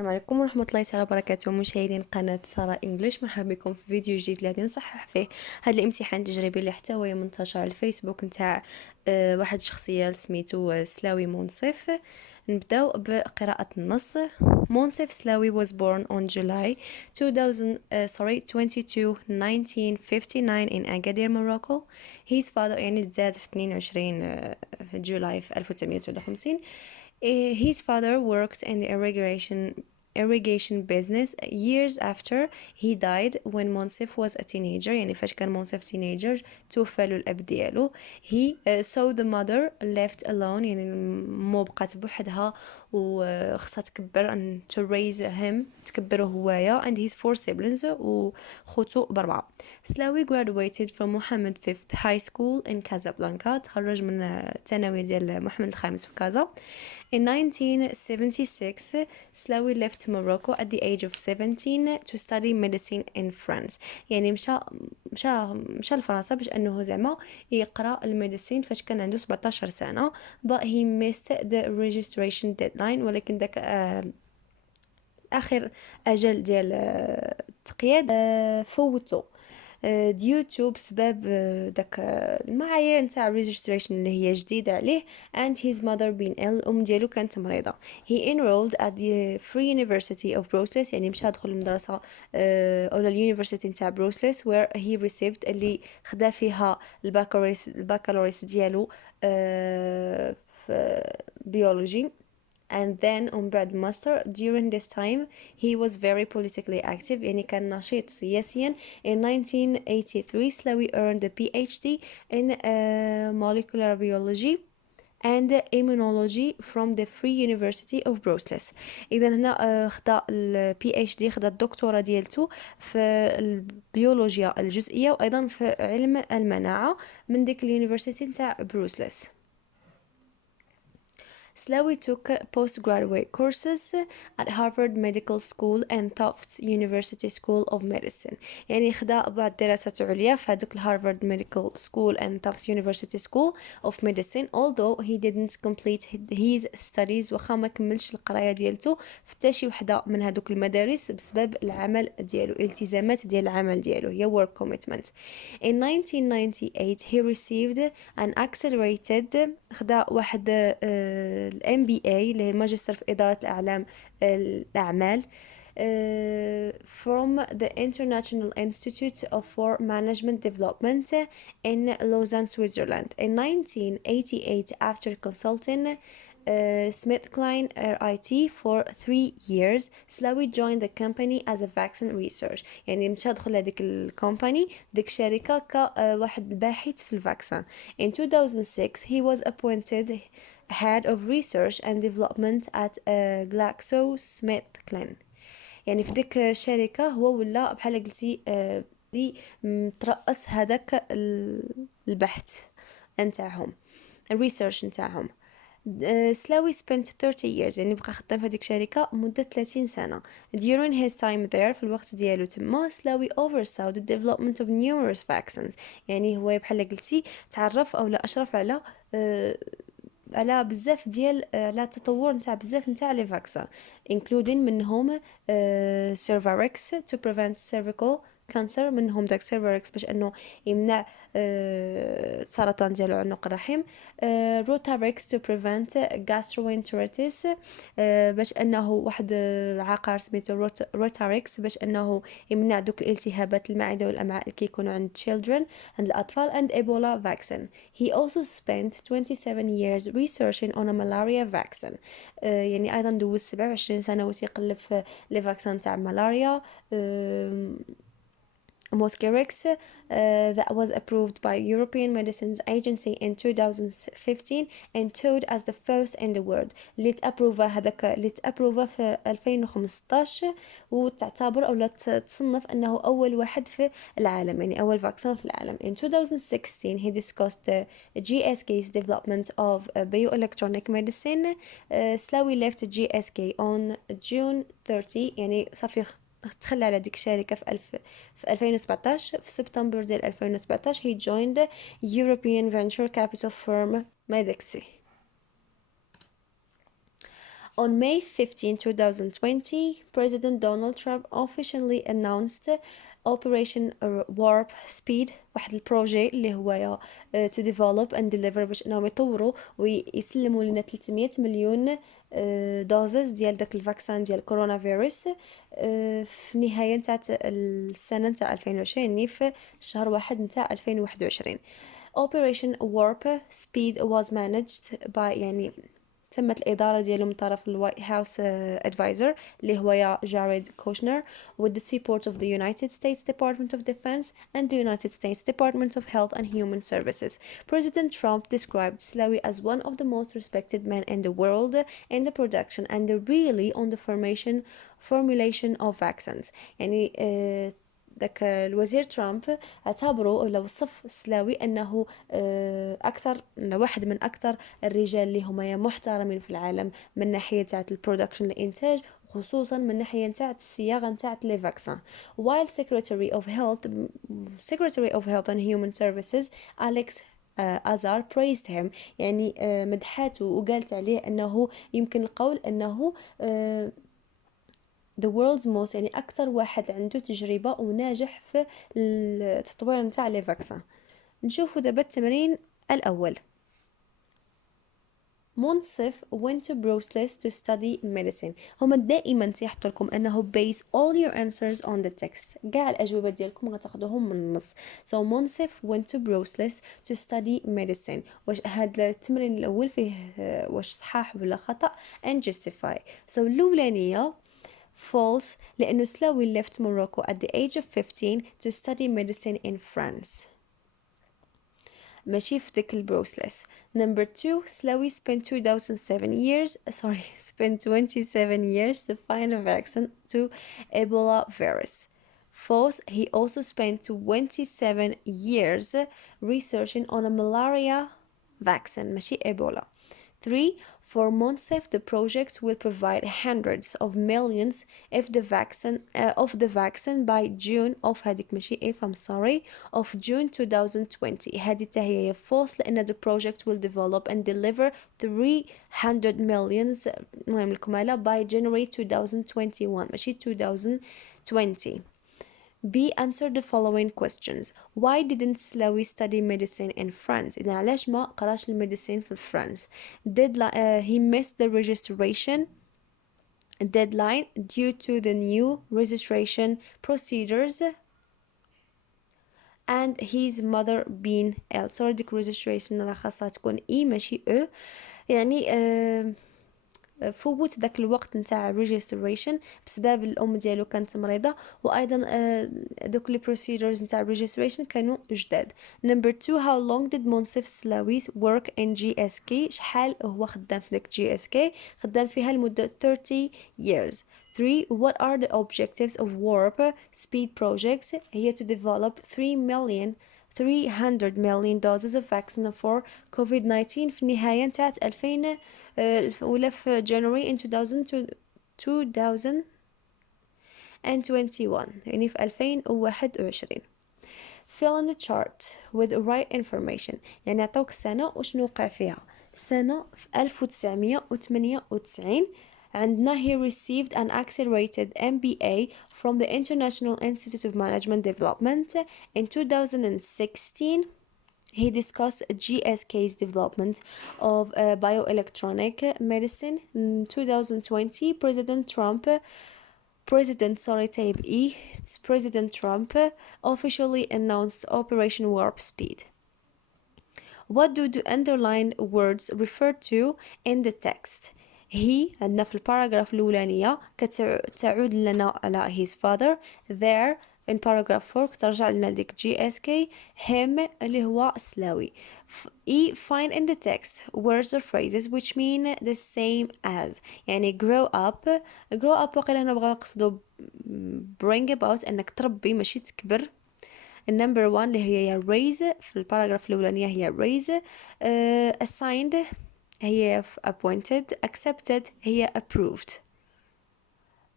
السلام عليكم ورحمة الله تعالى وبركاته مشاهدين قناة سارة انجليش. مرحبا بكم في فيديو جديد اللي غادي نصحح فيه هذا الامتحان التجريبي اللي حتى هو منتشر على الفيسبوك نتاع واحد الشخصية سميتو سلاوي منصف. نبداو بقراءة النص. منصف سلاوي was born on July 1959 in Agadir, Morocco. His father يعني تزاد في 22 جولاي في 1959. His father worked in the irrigation business years after he died when Monsef was a teenager. يعني فاش كان منصف teenager توفى له الأب ديالو. He saw the mother left alone يعني مو بقات بوحدها وخصها تكبر and to raise him تكبره هوايا and his four siblings وخوتو بربعة. سلاوي graduated from Mohammed V High School in Casablanca. تخرج من الثانوية ديال محمد الخامس في كازا. In 1976 Slawi left Morocco at the age of 17 to study medicine in France. يعني مشى لفرنسا باش انه زعما يقرا الميديسين فاش كان عنده 17 سنه. But he missed the registration deadline. ولكن داك اخر اجل ديال التقييد فوتو due to بسبب داك المعايير نتاع registration اللي هي جديدة عليه and his mother being ill. الأم ديالو كانت مريضة. He enrolled at the Free University of Brussels. يعني مشى دخل المدرسة أو اليونيفرسيتي نتاع بروسلس where he received اللي خدا فيها البكالوريوس ديالو في بيولوجي. And then on بعد master. During this time he was very politically active. يعني كان نشيط سياسيا. In 1983 Slawi earned a PhD in molecular biology and immunology from the Free University of Brussels. إذا هنا خدا ال PhD خدا الدكتوراه ديالته في البيولوجيا الجزئية وأيضا في علم المناعة من ديك اليونيفرسيتي نتاع بروسلس. Slawi took postgraduate courses at Harvard Medical School and Tufts University School of Medicine. يعني خدا بعض دراسات عليا في هذوك Harvard Medical School and Tufts University School of Medicine, although he didn't complete his studies. وخا ما كملش القرايه ديالته في حتى شي وحده من هذوك المدارس بسبب العمل ديالو، الالتزامات ديال العمل ديالو هي work commitment. In 1998 he received an accelerated خدا واحد ال MBA اللي هي الماجستير في إدارة الأعمال from the International Institute for Management Development in Lausanne, Switzerland. In 1988, after consulting SmithKline RIT for 3 years, Slawi joined the company as a vaccine research. يعني مشى دخل هذيك الكومباني ديك الشركة كواحد باحث في الفاكسين. In 2006 he was appointed head of research and development at GlaxoSmithKline. يعني في ديك الشركة هو ولا بحال قلتي اللي مترأس هذاك البحث نتاعهم الريسيرش نتاعهم. Slawi spent 30 years يعني بقى خدام في هذيك الشركة مدة 30 سنة. During his time there في الوقت ديالو تما Slawi oversaw the development of numerous vaccines. يعني هو بحال قلتي تعرف أو لا أشرف على بزاف ديال على التطور نتاع بزاف نتاع لي فاكسين including منهم Cervarix to prevent cervical cancer. منهم داك Cervarix باش انه يمنع السرطان ديالو عنق الرحم. Rotarix to prevent gastroenteritis باش انه واحد العقار سميتو Rotarix باش انه يمنع دوك الالتهابات المعدة والامعاء اللي كيكونوا عند children عند الاطفال. and Ebola vaccine. He also spent 27 years researching on a malaria vaccine. يعني ايضا دوز 27 سنة ويقلب في لي فاكسين تاع ملاريا. Mosquirix that was approved by European Medicines Agency in 2015 and touted as the first in the world. اللي تأبروفا في 2015 وتعتبر أو تصنف أنه أول واحد في العالم، يعني أول فاكسين في العالم. In 2016 he discussed the GSK's development of bioelectronic medicine. Slawi left GSK on June 30. يعني صافي تخلى على ديك الشركة في 2017. في سبتمبر ديال 2017 he joined European venture capital firm Medexi. On May 15, 2020, President Donald Trump officially announced Operation Warp Speed، واحد البروجي اللي هو to develop and deliver باش انهم يطوروا ويسلموا لنا 300 مليون دوزز ديال داك الفاكسان ديال كورونا فيروس في نهاية نتاع السنة نتاع 2020، يعني في شهر واحد نتاع 2021. Operation Warp Speed was managed by، يعني تمت الإدارة ديالو من طرف الوايت هاوس advisor اللي هو يا جاريد كوشنر with the support of the United States Department of Defense and the United States Department of Health and Human Services. President Trump described Slawi as one of the most respected men in the world in the production and really on the formulation of vaccines. يعني ذاك الوزير ترامب اعتبره ولا وصف سلاوي انه اكثر واحد من اكثر الرجال اللي هما محترمين في العالم من ناحيه تاع البرودكشن الانتاج، خصوصا من ناحيه تاع الصياغه تاع لي فاكسان. while Secretary of Health and Human Services Alex أزار praised him، يعني مدحاته وقالت عليه أنه يمكن القول أنه the world's most، يعني أكتر واحد عنده تجربة وناجح في التطوير نتاع لي فاكسان. نشوفوا دابا التمرين الأول. منصف went to Brussels to study medicine. هما دائما تيحطوا لكم أنه base all your answers on the text، كاع الأجوبة ديالكم غتاخدوهم من النص. so منصف went to Brussels to study medicine. واش هذا التمرين الأول فيه واش صحاح ولا خطأ and justify. so الأولانية false لأنه سلاوي left Morocco at the age of 15 to study medicine in France، ماشي في ديك البروسلس. number 2 سلاوي spent 27 years to find a vaccine to Ebola virus. false he also spent 27 years researching on a malaria vaccine ماشي Ebola. 3 for Monsef the project will provide hundreds of millions if the vaccine by June of هذيك ماشي if I'm sorry of June 2020. هذه تهي false لأن the project will develop and deliver 300 millions المهم الكمالة by January 2021 ماشي 2020. B. Answer the following questions. Why didn't Slawi study medicine in France? إذا علاش ما قراش الميديسين في فرنسا؟ He missed the registration deadline due to the new registration procedures and his mother being ill. sorry ديك registration راه خاصها تكون إي ماشي أو، يعني فوت داك الوقت نتاع registration بسبب الام ديالو كانت مريضه، وايضا دوك لي procedures نتاع registration كانوا جداد. number 2 how long did منصف سلاوي work in GSK؟ شحال هو خدام في داك GSK؟ خدام فيها لمده 30 years. 3 what are the objectives of warp speed projects؟ هي to develop 300 million doses of vaccine for COVID-19 في النهاية نتاع 2000 ولا في January in 2021 يعني في 2021. fill in the chart with the right information، يعني عطوك السنة وشنو وقع فيها. السنة في 1998 عندنا he received an accelerated MBA from the International Institute of Management Development. in 2016 he discussed GSK's development of bioelectronic medicine. In 2020 President Trump officially announced Operation Warp Speed. What do the underlined words refer to in the text؟ هي عندنا في الباراجراف الأولانية كتعود لنا على his father. there in paragraph 4 كترجع لنا لديك GSK. him اللي هو سلاوي. find in the text words or phrases which mean the same as، يعني grow up وقيلا هنا بغا نقصدو bring about انك تربي ماشي تكبر. النمبر 1 اللي هي raise في الباراجراف الأولانية هي raise. assigned هي appointed. accepted هي approved.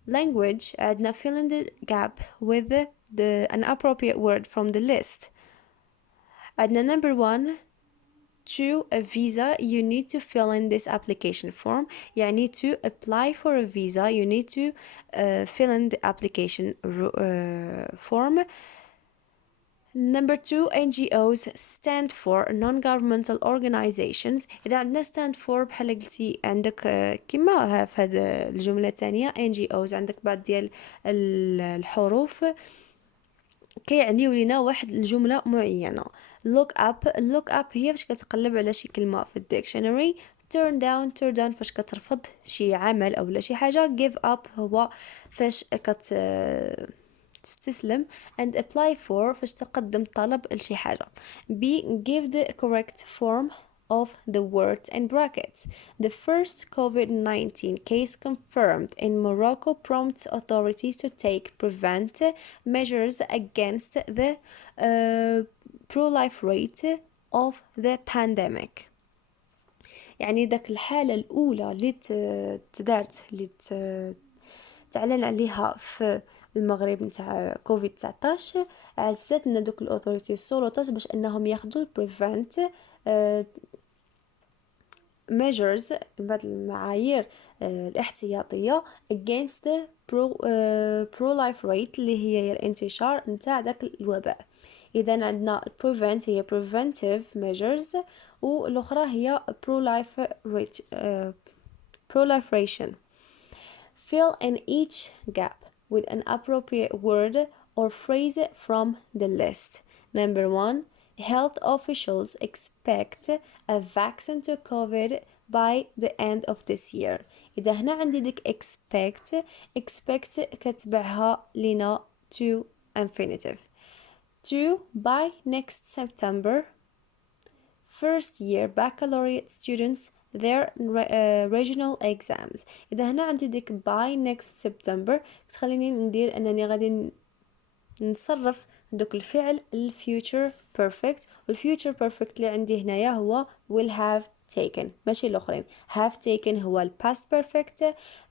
language عندنا fill in the gap with an appropriate word from the list. عندنا number 1 to a visa you need to fill in this application form. يعني to apply for a visa you need to fill in the application form. Number 2, NGOs stand for non-governmental organizations. إذا عندنا stand for بحال قلتي عندك كما في هذه الجملة الثانية NGOs عندك بعض ديال الحروف كيعنيو لينا واحد الجملة معينة. look up هي فاش كتقلب على شي كلمة في الديكشنري. turn down فاش كترفض شي عمل أو شي حاجة. give up هو فاش تستسلم. and apply for فاش تقدم طلب لشي حاجة. b give the correct form of the words in brackets. The first COVID-19 case confirmed in Morocco prompts authorities to take preventive measures against the proliferation of the pandemic. يعني داك الحالة الأولى اللي تدارت اللي تعلن عليها في المغرب نتاع كوفيد 19 عزت لنا دوك الاوثوريتي السلطات باش انهم ياخذوا prevent measures بعض المعايير الاحتياطيه against the proliferate اللي هي الانتشار نتاع داك الوباء. اذا عندنا prevent هي preventive measures والاخرى هي proliferation. Fill in each gap with an appropriate word or phrase from the list. Number 1, health officials expect a vaccine to COVID by the end of this year. إذا هنا عندي ديك expect كتبعها لنا to infinitive. 2, by next September, first year baccalaureate students their regional exams. إذا هنا عندي ديك by next September تخليني ندير أنني غادي نصرف دوك الفعل future perfect والfuture perfect اللي عندي هنايا هو will have taken ماشي الأخرين. have taken هو past perfect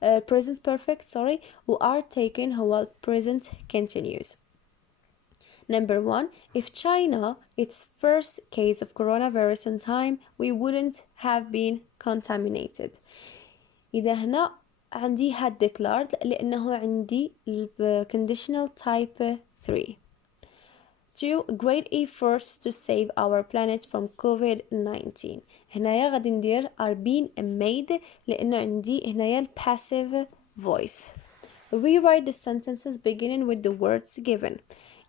present perfect sorry و are taken هو present continuous. Number 1, if China, its first case of coronavirus in time, we wouldn't have been contaminated. إذا هنا عندي had declared لأنه عندي conditional type 3. 2, great efforts to save our planet from COVID-19. هنايا غادي ندير are being made لأنه عندي هنايا passive voice. Rewrite the sentences beginning with the words given.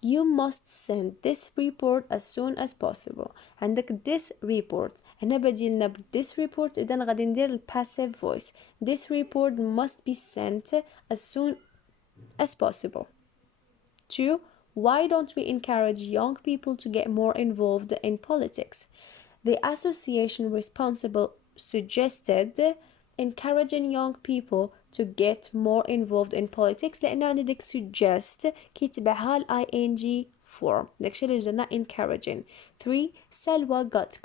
You must send this report as soon as possible. عندك this report هنا بديلنا this report إذن غادي ندير passive voice. This report must be sent as soon as possible. 2, why don't we encourage young people to get more involved in politics? The association responsible suggested encouraging young people to get more involved in politics لأن عندي ديك suggest كيتبعها ال ing form داكشي اللي جانا encouraging. 3, Salwa got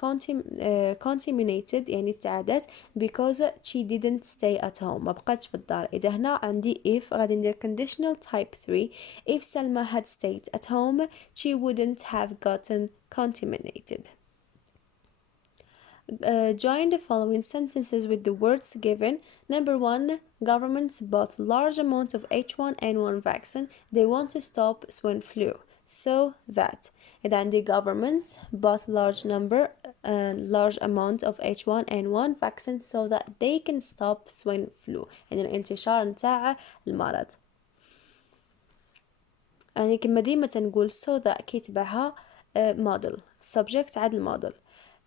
contaminated يعني تعدت because she didn't stay at home ما بقاتش في الدار. إذا هنا عندي if غادي ندير conditional type 3. If Salma had stayed at home she wouldn't have gotten contaminated. Join the following sentences with the words given. Number 1, governments bought large amounts of H1N1 vaccine. They want to stop swine flu so that. إذا عندي governments bought large amount of H1N1 vaccine so that they can stop swine flu يعني الانتشار نتاع المرض. يعني كما ديما تنقول so that كيتبعها model subject عاد الموديل.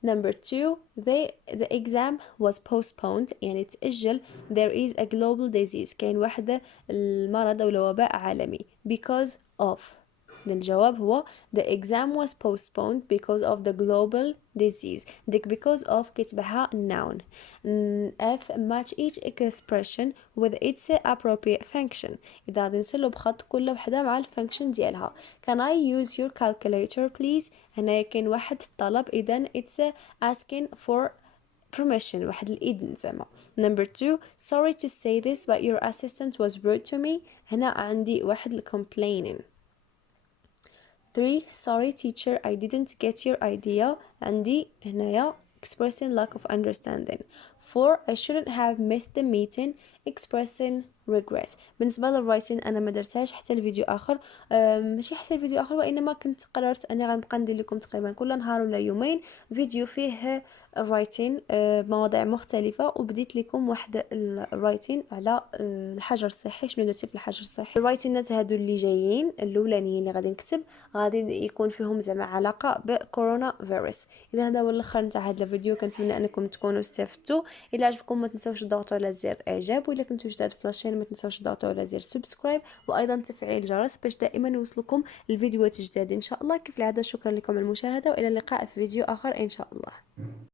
Number 2, the exam was postponed يعني تأجل. There is a global disease كاين واحدة المرض أو الوباء عالمي because of. الجواب هو the exam was postponed because of the global disease. ديك because of كتبعها noun. F, match each expression with its appropriate function. إذا غادي نسلو بخط كل وحدة مع الفانكشن ديالها. Can I use your calculator please؟ هنا كاين واحد الطلب إذن it's asking for permission واحد الإذن زعما. Number 2, sorry to say this but your assistant was rude to me. هنا عندي واحد complaining. 3, sorry teacher I didn't get your idea. عندي هنايا expressing lack of understanding. 4 I shouldn't have missed the meeting, expressing regret. بالنسبة للرايتين أنا ما درتهاش حتى الفيديو آخر، ماشي حتى الفيديو آخر، وإنما كنت قررت أني غنبقى ندير لكم تقريبا كل نهار ولا يومين فيديو فيه الرايتين بمواضيع مختلفة. وبديت لكم واحد الرايتين على الحجر الصحي، شنو درتي في الحجر الصحي. الرايتينات هادو اللي جايين الاولانيين اللي غادي نكتب غادي يكون فيهم زعما علاقة بكورونا فيروس. اذا هذا هو الاخر نتاع هذا الفيديو، كنتمنى انكم تكونوا استفدتوا. الى عجبكم ما تنسوش تضغطوا على زر اعجاب، واذا كنتوا جداد في لاشين ما تنسوش تضغطوا على زر سبسكرايب، وايضا تفعيل الجرس باش دائما يوصلكم الفيديوهات الجديده ان شاء الله. كيف العاده شكرا لكم على المشاهده، والى اللقاء في فيديو اخر ان شاء الله.